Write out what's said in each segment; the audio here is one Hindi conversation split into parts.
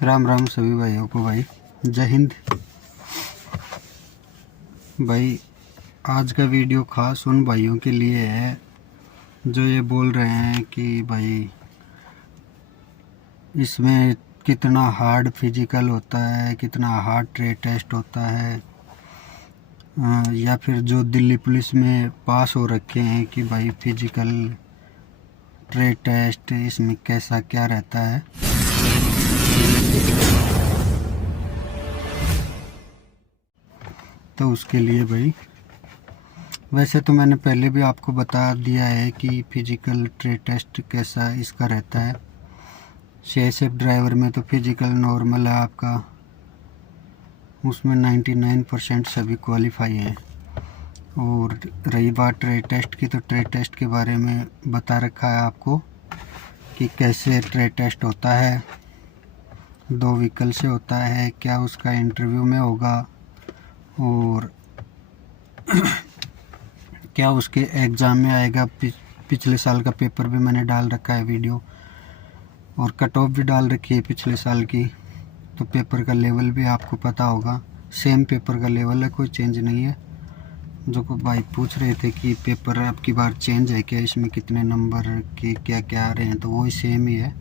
राम राम सभी भाइयों को। भाई जय हिंद। भाई आज का वीडियो खास उन भाइयों के लिए है जो ये बोल रहे हैं कि भाई इसमें कितना हार्ड फिजिकल होता है, कितना हार्ड ट्रेड टेस्ट होता है, या फिर जो दिल्ली पुलिस में पास हो रखे हैं कि भाई फिजिकल ट्रेड टेस्ट इसमें कैसा क्या रहता है। तो उसके लिए भाई वैसे तो मैंने पहले भी आपको बता दिया है कि फिजिकल ट्रेड टेस्ट कैसा इसका रहता है। सीआईएसएफ ड्राइवर में तो फिजिकल नॉर्मल है आपका, उसमें 99% सभी क्वालिफाई हैं। और रही बात ट्रेड टेस्ट की, तो ट्रेड टेस्ट के बारे में बता रखा है आपको कि कैसे ट्रेड टेस्ट होता है। 2 व्हीकल से होता है, क्या उसका इंटरव्यू में होगा और क्या उसके एग्ज़ाम में आएगा। पिछले साल का पेपर भी मैंने डाल रखा है वीडियो, और कट ऑफ भी डाल रखी है पिछले साल की, तो पेपर का लेवल भी आपको पता होगा। सेम पेपर का लेवल है, कोई चेंज नहीं है। जो को भाई पूछ रहे थे कि पेपर अब की बार चेंज है क्या, इसमें कितने नंबर के क्या क्या आ रहे हैं, तो वही सेम ही है।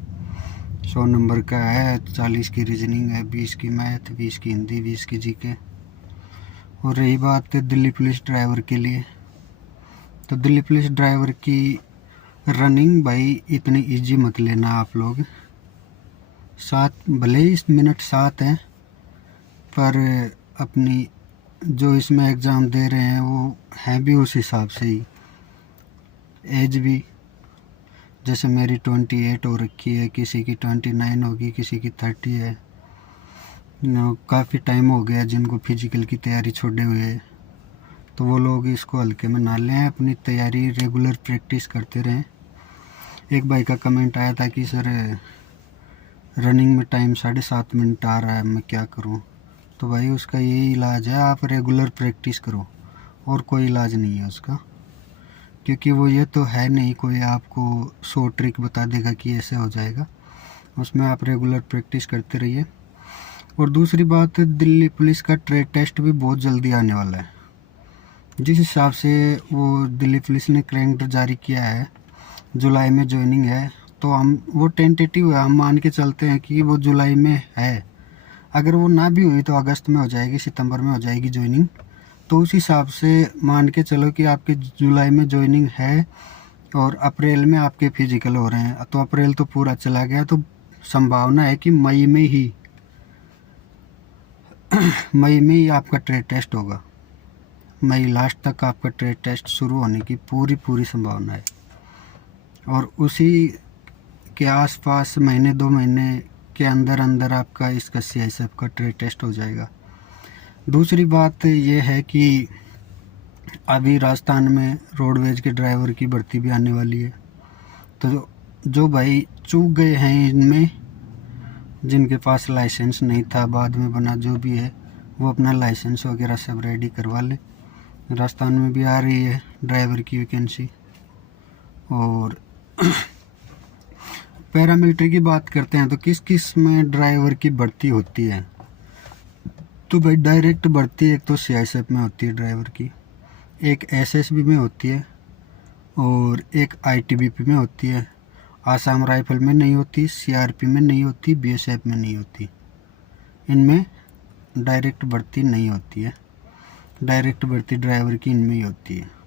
100 नंबर का है, 40 की रीजनिंग है, 20 की मैथ, 20 की हिंदी, 20 की जीके। और रही बात दिल्ली पुलिस ड्राइवर के लिए, तो दिल्ली पुलिस ड्राइवर की रनिंग भाई इतनी इजी मत लेना आप लोग। 7 भले ही मिनट 7 हैं, पर अपनी जो इसमें एग्ज़ाम दे रहे हैं वो हैं भी उस हिसाब से ही। एज भी जैसे मेरी 28 हो रखी है, किसी की 29 होगी, किसी की 30 है। काफ़ी टाइम हो गया जिनको फिजिकल की तैयारी छोड़े हुए, तो वो लोग इसको हल्के में ना लें, अपनी तैयारी रेगुलर प्रैक्टिस करते रहें। एक भाई का कमेंट आया था कि सर रनिंग में टाइम 7.5 मिनट आ रहा है, मैं क्या करूं। तो भाई उसका यही इलाज है, आप रेगुलर प्रैक्टिस करो, और कोई इलाज नहीं है उसका। क्योंकि वो ये तो है नहीं कोई आपको 100 ट्रिक बता देगा कि ऐसे हो जाएगा। उसमें आप रेगुलर प्रैक्टिस करते रहिए। और दूसरी बात, दिल्ली पुलिस का ट्रेड टेस्ट भी बहुत जल्दी आने वाला है। जिस हिसाब से वो दिल्ली पुलिस ने कैलेंडर जारी किया है, जुलाई में ज्वाइनिंग है, तो हम वो टेंटेटिव है, हम मान के चलते हैं कि वो जुलाई में है। अगर वो ना भी हुई तो अगस्त में हो जाएगी, सितंबर में हो जाएगी ज्वाइनिंग। तो उस हिसाब से मान के चलो कि आपके जुलाई में ज्वाइनिंग है और अप्रैल में आपके फिजिकल हो रहे हैं, तो अप्रैल तो पूरा चला गया, तो संभावना है कि मई में ही आपका ट्रेड टेस्ट होगा। मई लास्ट तक आपका ट्रेड टेस्ट शुरू होने की पूरी संभावना है। और उसी के आसपास महीने 2 महीने के अंदर अंदर आपका इसका सीआईएसएफ का ट्रेड टेस्ट हो जाएगा। दूसरी बात ये है कि अभी राजस्थान में रोडवेज के ड्राइवर की भर्ती भी आने वाली है। तो जो भाई चूक गए हैं इनमें, जिनके पास लाइसेंस नहीं था, बाद में बना, जो भी है, वो अपना लाइसेंस वगैरह सब रेडी करवा लें। राजस्थान में भी आ रही है ड्राइवर की वैकेंसी। और पैरामिलिट्री की बात करते हैं तो किस किस में ड्राइवर की भर्ती होती है। तो भाई डायरेक्ट भर्ती एक तो सीआईएसएफ में होती है ड्राइवर की, एक एसएसबी में होती है, और एक आईटीबीपी में होती है। आसाम राइफल में नहीं होती, सीआरपी में नहीं होती, बीएसएफ में नहीं होती। इनमें डायरेक्ट भर्ती नहीं होती है। डायरेक्ट भर्ती ड्राइवर की इनमें ही होती है।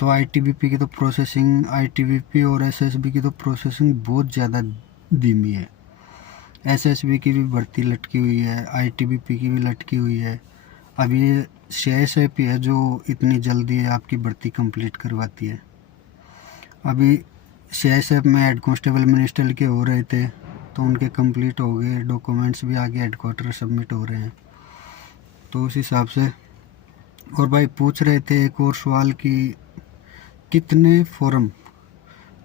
तो आईटीबीपी की तो प्रोसेसिंग, आईटीबीपी और एसएसबी की तो प्रोसेसिंग बहुत ज़्यादा धीमी है। एसएसबी की भी भर्ती लटकी हुई है, आईटीबीपी की भी लटकी हुई है। अब ये सीआईएसएफ है जो इतनी जल्दी आपकी भर्ती कंप्लीट करवाती है। अभी सीआईएसएफ में हेड कांस्टेबल मिनिस्टर के हो रहे थे, तो उनके कंप्लीट हो गए, डॉक्यूमेंट्स भी आगे हेडक्वार्टर सबमिट हो रहे हैं। तो उस हिसाब से। और भाई पूछ रहे थे एक और सवाल कि कितने फॉर्म,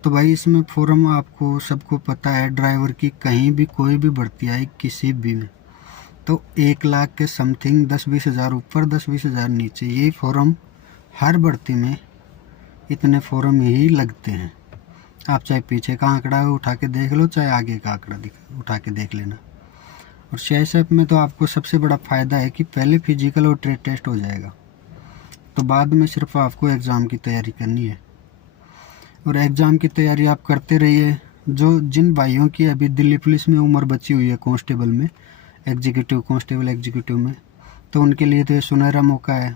तो भाई इसमें फॉर्म आपको सबको पता है, ड्राइवर की कहीं भी कोई भी भर्ती आई किसी भी में, तो 1 लाख के समथिंग, 10-20 हज़ार ऊपर, 10-20 हज़ार नीचे, ये फॉर्म हर भर्ती में इतने फॉर्म ही लगते हैं। आप चाहे पीछे का आंकड़ा उठा के देख लो, चाहे आगे का आंकड़ा उठा के देख लेना। और सीआईएसएफ में तो आपको सबसे बड़ा फ़ायदा है कि पहले फिजिकल और ट्रेड टेस्ट हो जाएगा, तो बाद में सिर्फ आपको एग्ज़ाम की तैयारी करनी है। और एग्ज़ाम की तैयारी आप करते रहिए। जो जिन भाइयों की अभी दिल्ली पुलिस में उम्र बची हुई है कांस्टेबल में, एग्जीक्यूटिव कांस्टेबल एग्जीक्यूटिव में, तो उनके लिए तो ये सुनहरा मौका है।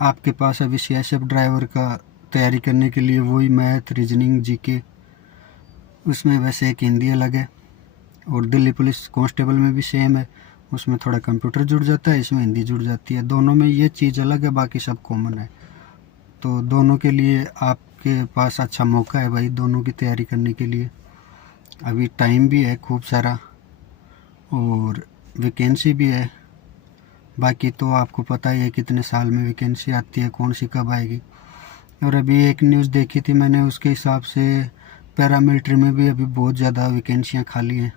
आपके पास अभी सीआईएसएफ ड्राइवर का तैयारी करने के लिए वही मैथ, रीजनिंग, जीके, उसमें वैसे एक हिंदी अलग है, और दिल्ली पुलिस कांस्टेबल में भी सेम है, उसमें थोड़ा कंप्यूटर जुड़ जाता है, इसमें हिंदी जुड़ जाती है। दोनों में ये चीज़ अलग है, बाकी सब कॉमन है। तो दोनों के लिए आपके पास अच्छा मौका है भाई, दोनों की तैयारी करने के लिए। अभी टाइम भी है खूब सारा और वैकेंसी भी है। बाकी तो आपको पता ही है कितने साल में वैकेंसी आती है, कौन सी कब आएगी। और अभी एक न्यूज़ देखी थी मैंने, उसके हिसाब से पैरामिलिट्री में भी अभी बहुत ज़्यादा वैकेंसियाँ खाली हैं।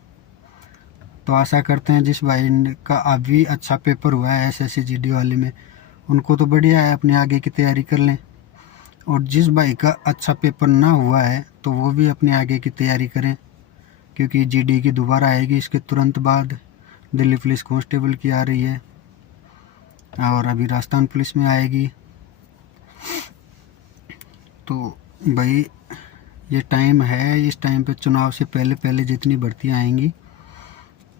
तो आशा करते हैं जिस भाई का अभी अच्छा पेपर हुआ है एसएससी जीडी वाले में, उनको तो बढ़िया है, अपने आगे की तैयारी कर लें। और जिस भाई का अच्छा पेपर ना हुआ है तो वो भी अपने आगे की तैयारी करें, क्योंकि जीडी की दोबारा आएगी इसके तुरंत बाद। दिल्ली पुलिस कांस्टेबल की आ रही है और अभी राजस्थान पुलिस में आएगी। तो भाई ये टाइम है, इस टाइम पे चुनाव से पहले पहले जितनी भर्तियाँ आएंगी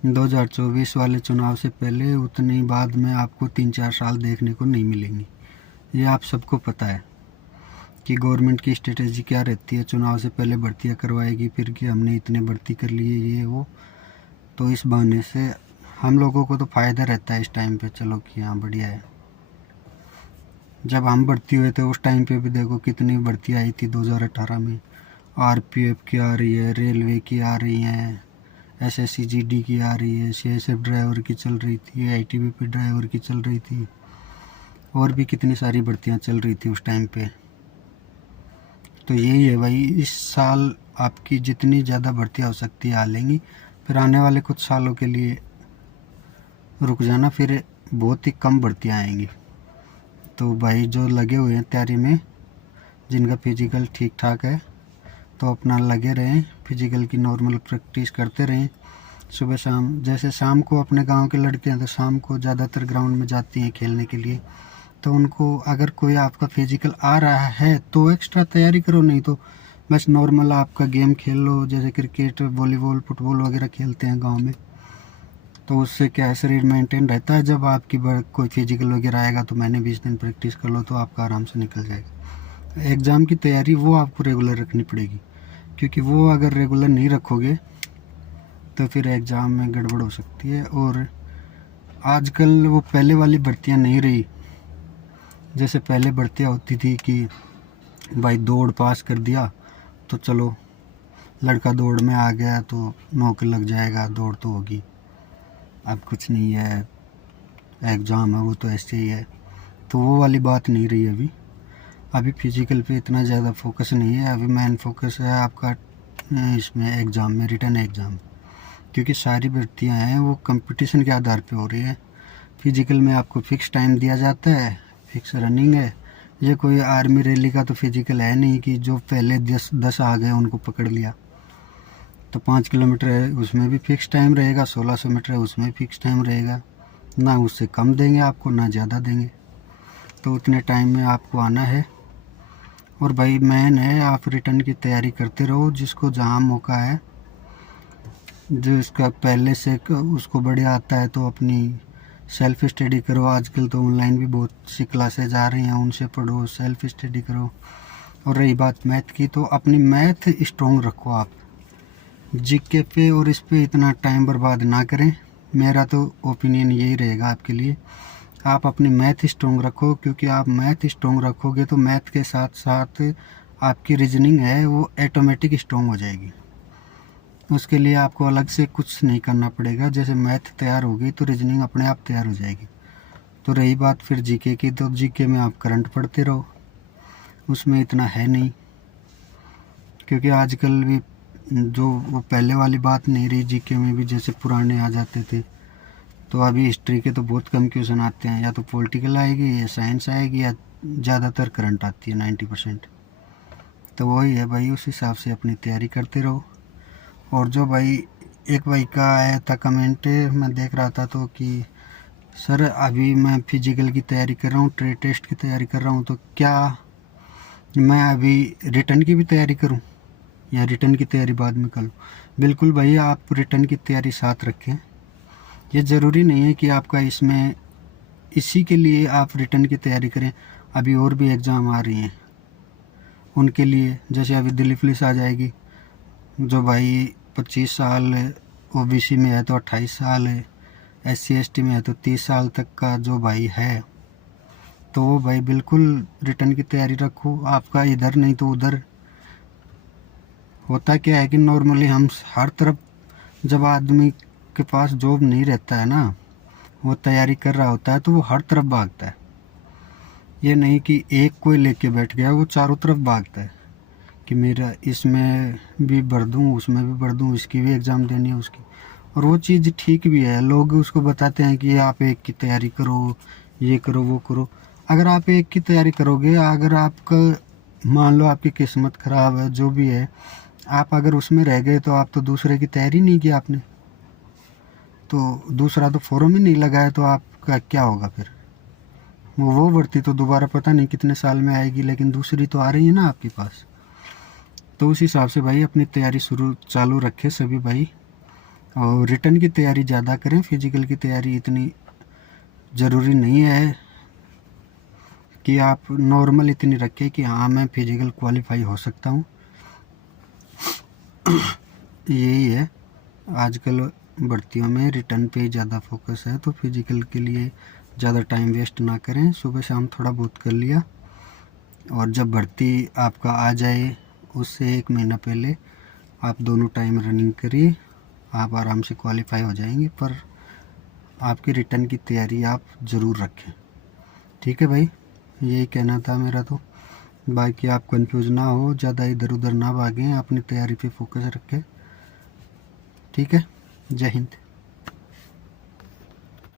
2024 वाले चुनाव से पहले, उतनी बाद में आपको 3-4 साल देखने को नहीं मिलेंगी। ये आप सबको पता है कि गवर्नमेंट की स्ट्रेटेजी क्या रहती है, चुनाव से पहले भर्तियाँ करवाएगी, फिर कि हमने इतने भर्ती कर लिए ये वो। तो इस बहाने से हम लोगों को तो फ़ायदा रहता है इस टाइम पे, चलो कि हाँ बढ़िया है। जब हम भर्ती हुए थे उस टाइम पे भी देखो कितनी भर्ती आई थी 2018 में। आरपीएफ की आ रही है, रेलवे की आ रही हैं, एसएससी जीडी की आ रही है, सीआईएसएफ ड्राइवर की चल रही थी, आईटीबीपी ड्राइवर की चल रही थी, और भी कितनी सारी भर्तियाँ चल रही थी उस टाइम पे। तो यही है भाई, इस साल आपकी जितनी ज़्यादा भर्तियाँ हो सकती है आ लेंगी, फिर आने वाले कुछ सालों के लिए रुक जाना, फिर बहुत ही कम भर्तियाँ आएंगी। तो भाई जो लगे हुए हैं तैयारी में, जिनका फिजिकल ठीक ठाक है, तो अपना लगे रहें, फिजिकल की नॉर्मल प्रैक्टिस करते रहें सुबह शाम। जैसे शाम को अपने गांव के लड़के हैं तो शाम को ज़्यादातर ग्राउंड में जाती हैं खेलने के लिए, तो उनको अगर कोई आपका फिजिकल आ रहा है तो एक्स्ट्रा तैयारी करो, नहीं तो बस नॉर्मल आपका गेम खेल लो, जैसे क्रिकेट, वॉलीबॉल, फुटबॉल वगैरह खेलते हैं गाँव में। तो उससे क्या है, शरीर मेंटेन रहता है। जब आपकी कोई फिजिकल वगैरह आएगा तो महीने 20 दिन प्रैक्टिस कर लो तो आपका आराम से निकल जाएगा। एग्ज़ाम की तैयारी वो आपको रेगुलर रखनी पड़ेगी, क्योंकि वो अगर रेगुलर नहीं रखोगे तो फिर एग्ज़ाम में गड़बड़ हो सकती है। और आजकल वो पहले वाली भर्तियाँ नहीं रही, जैसे पहले भर्तियाँ होती थी कि भाई दौड़ पास कर दिया तो चलो लड़का दौड़ में आ गया तो नौकरी लग जाएगा, दौड़ तो होगी। अब कुछ नहीं है, एग्ज़ाम है वो तो ऐसे ही है। तो वो वाली बात नहीं रही अभी फिजिकल पे इतना ज़्यादा फोकस नहीं है। अभी मेन फोकस है आपका इसमें एग्ज़ाम में, रिटर्न एग्ज़ाम, क्योंकि सारी भर्तियाँ हैं वो कंपटीशन के आधार पे हो रही है। फिजिकल में आपको फ़िक्स टाइम दिया जाता है, फिक्स रनिंग है। ये कोई आर्मी रैली का तो फिजिकल है नहीं कि जो पहले 10 आ गए उनको पकड़ लिया। तो 5 किलोमीटर है उसमें भी फ़िक्स टाइम रहेगा, 1600 मीटर है उसमें फ़िक्स टाइम रहेगा, ना उससे कम देंगे आपको ना ज़्यादा देंगे। तो उतने टाइम में आपको आना है। और भाई मेन है आप रिटर्न की तैयारी करते रहो, जिसको जहाँ मौका है, जो इसका पहले से उसको बढ़िया आता है तो अपनी सेल्फ स्टडी करो। आजकल तो ऑनलाइन भी बहुत सी क्लासेज आ रही हैं, उनसे पढ़ो, सेल्फ स्टडी करो। और रही बात मैथ की, तो अपनी मैथ स्ट्रॉन्ग रखो आप, जीके पे और इस पे इतना टाइम बर्बाद ना करें। मेरा तो ओपिनियन यही रहेगा आपके लिए, आप अपनी मैथ स्ट्रॉन्ग रखो, क्योंकि आप मैथ स्ट्रॉन्ग रखोगे तो मैथ के साथ साथ आपकी रीजनिंग है वो ऑटोमेटिक स्ट्रॉन्ग हो जाएगी। उसके लिए आपको अलग से कुछ नहीं करना पड़ेगा, जैसे मैथ तैयार होगी तो रीजनिंग अपने आप तैयार हो जाएगी। तो रही बात फिर जीके की, तो जीके में आप करंट पढ़ते रहो, उसमें इतना है नहीं, क्योंकि आजकल भी जो वो पहले वाली बात नहीं रही जीके में भी, जैसे पुराने आ जाते थे। तो अभी हिस्ट्री के तो बहुत कम क्वेश्चन आते हैं, या तो पॉलिटिकल आएगी या साइंस आएगी या ज़्यादातर करंट आती है 90%। तो वही है भाई, उस हिसाब से अपनी तैयारी करते रहो। और जो भाई एक भाई का आया था कमेंट, मैं देख रहा था तो कि सर अभी मैं फिजिकल की तैयारी कर रहा हूँ, ट्रेड टेस्ट की तैयारी कर रहा हूँ, तो क्या मैं अभी रिटर्न की भी तैयारी करूँ या रिटर्न की तैयारी बाद में करूँ? बिल्कुल भाई, आप रिटर्न की तैयारी साथ रखें। ये ज़रूरी नहीं है कि आपका इसमें इसी के लिए आप रिटर्न की तैयारी करें। अभी और भी एग्ज़ाम आ रही हैं उनके लिए, जैसे अभी दिल्ली पुलिस आ जाएगी, जो भाई 25 साल ओबीसी में है तो 28 साल है, SC ST में है तो 30 साल तक का जो भाई है, तो वो भाई बिल्कुल रिटर्न की तैयारी रखो। आपका इधर नहीं तो उधर। होता क्या है कि नॉर्मली हम हर तरफ, जब आदमी के पास जॉब नहीं रहता है ना, वो तैयारी कर रहा होता है तो वो हर तरफ भागता है। ये नहीं कि एक कोई लेके बैठ गया, वो चारों तरफ भागता है कि मेरा इसमें भी भर दूँ, उसमें भी भर दूँ, इसकी भी एग्ज़ाम देनी है, उसकी। और वो चीज़ ठीक भी है, लोग उसको बताते हैं कि आप एक की तैयारी करो, ये करो, वो करो। अगर आप एक की तैयारी करोगे, अगर आपका मान लो आपकी किस्मत ख़राब है, जो भी है, आप अगर उसमें रह गए तो आप तो दूसरे की तैयारी नहीं की आपने, तो दूसरा तो फॉर्म ही नहीं लगाया, तो आपका क्या होगा फिर? वो भर्ती तो दोबारा पता नहीं कितने साल में आएगी, लेकिन दूसरी तो आ रही है ना आपके पास। तो उस हिसाब से भाई अपनी तैयारी चालू रखें सभी भाई, और रिटर्न की तैयारी ज़्यादा करें। फिजिकल की तैयारी इतनी ज़रूरी नहीं है कि आप नॉर्मल इतनी रखें कि हाँ मैं फिजिकल क्वालिफाई हो सकता हूँ। यही है, आजकल भर्तियों में रिटर्न पे ज़्यादा फोकस है, तो फिजिकल के लिए ज़्यादा टाइम वेस्ट ना करें। सुबह शाम थोड़ा बहुत कर लिया, और जब भर्ती आपका आ जाए उससे 1 महीना पहले आप दोनों टाइम रनिंग करिए, आप आराम से क्वालिफाई हो जाएंगे। पर आपकी रिटर्न की तैयारी आप ज़रूर रखें। ठीक है भाई, यही कहना था मेरा। तो बाकी आप कंफ्यूज ना हो, ज़्यादा इधर उधर ना भागें, अपनी तैयारी पे फोकस रखें। ठीक है, जय हिंद।